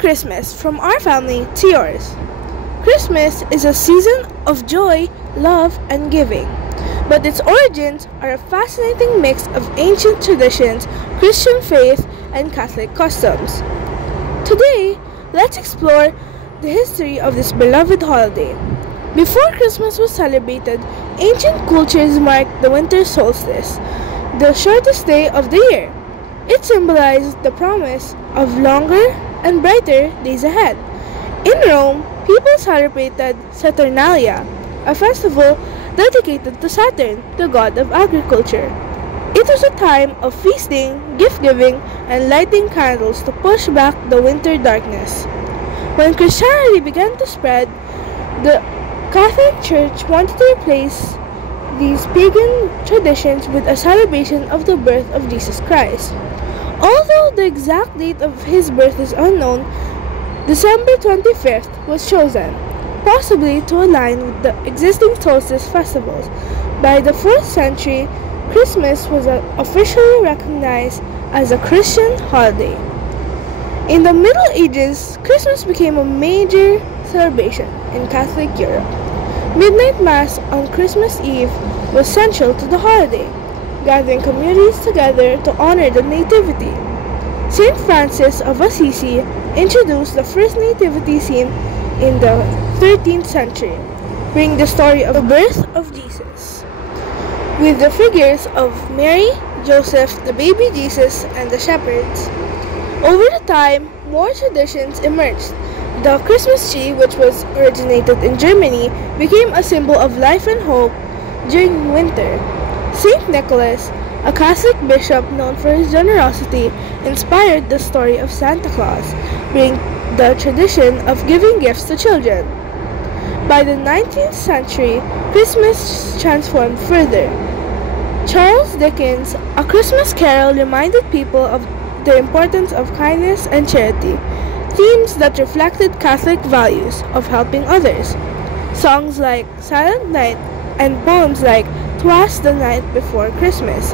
Christmas from our family to yours. Christmas is a season of joy, love, and giving, but its origins are a fascinating mix of ancient traditions, Christian faith, and Catholic customs. Today, let's explore the history of this beloved holiday. Before Christmas was celebrated, ancient cultures marked the winter solstice, the shortest day of the year. It symbolized the promise of longer and brighter days ahead. In Rome, people celebrated Saturnalia, a festival dedicated to Saturn, the god of agriculture. It was a time of feasting, gift-giving, and lighting candles to push back the winter darkness. When Christianity began to spread, the Catholic Church wanted to replace these pagan traditions with a celebration of the birth of Jesus Christ. Although the exact date of his birth is unknown, December 25th was chosen, possibly to align with the existing solstice festivals. By the 4th century, Christmas was officially recognized as a Christian holiday. In the Middle Ages, Christmas became a major celebration in Catholic Europe. Midnight Mass on Christmas Eve was central to the holiday, gathering communities together to honor the Nativity. Saint Francis of Assisi introduced the first nativity scene in the 13th century, bringing the story of the birth of Jesus, with the figures of Mary, Joseph, the baby Jesus, and the shepherds. Over the time, more traditions emerged. The Christmas tree, which was originated in Germany, became a symbol of life and hope during winter. Saint Nicholas, a Catholic bishop known for his generosity, inspired the story of Santa Claus, bringing the tradition of giving gifts to children. By the 19th century, Christmas transformed further. Charles Dickens' A Christmas Carol reminded people of the importance of kindness and charity, themes that reflected Catholic values of helping others. Songs like Silent Night and poems like "'Twas the Night Before Christmas"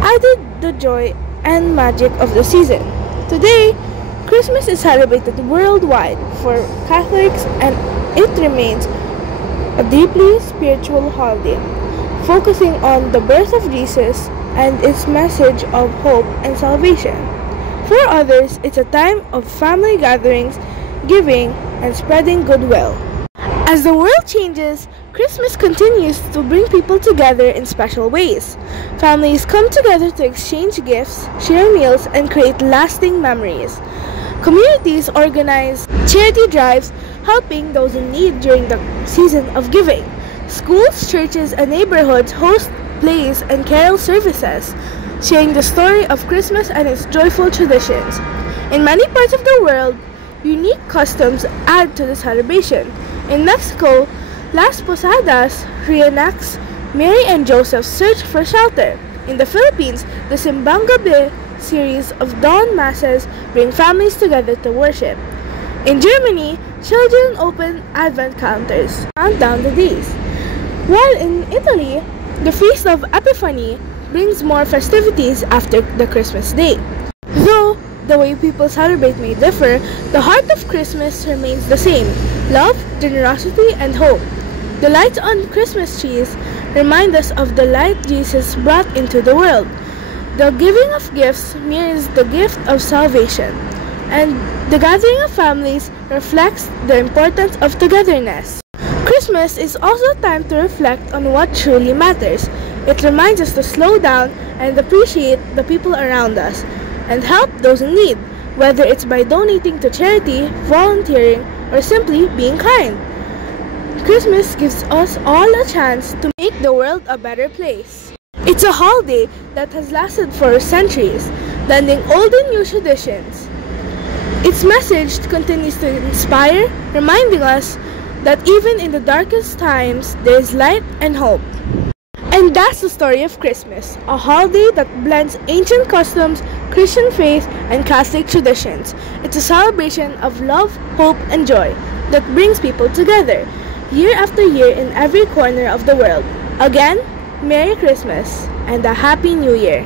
added the joy and magic of the season. Today, Christmas is celebrated worldwide for Catholics, and it remains a deeply spiritual holiday, focusing on the birth of Jesus and its message of hope and salvation. For others, it's a time of family gatherings, giving, and spreading goodwill. As the world changes, Christmas continues to bring people together in special ways. Families come together to exchange gifts, share meals, and create lasting memories. Communities organize charity drives, helping those in need during the season of giving. Schools, churches, and neighborhoods host plays and carol services, sharing the story of Christmas and its joyful traditions. In many parts of the world, unique customs add to the celebration. In Mexico, Las Posadas reenacts Mary and Joseph's search for shelter. In the Philippines, the Simbang Gabi series of dawn masses bring families together to worship. In Germany, children open advent calendars, count down the days. While in Italy, the Feast of Epiphany brings more festivities after the Christmas day. Though the way people celebrate may differ, the heart of Christmas remains the same: love, generosity, and hope. The lights on Christmas trees remind us of the light Jesus brought into the world. The giving of gifts mirrors the gift of salvation, and the gathering of families reflects the importance of togetherness. Christmas is also a time to reflect on what truly matters. It reminds us to slow down and appreciate the people around us and help those in need, whether it's by donating to charity, volunteering, or simply being kind. Christmas gives us all a chance to make the world a better place. It's a holiday that has lasted for centuries, blending old and new traditions. Its message continues to inspire, reminding us that even in the darkest times, there is light and hope. And that's the story of Christmas, a holiday that blends ancient customs, Christian faith, and Catholic traditions. It's a celebration of love, hope, and joy that brings people together, year after year in every corner of the world. Again, Merry Christmas and a Happy New Year!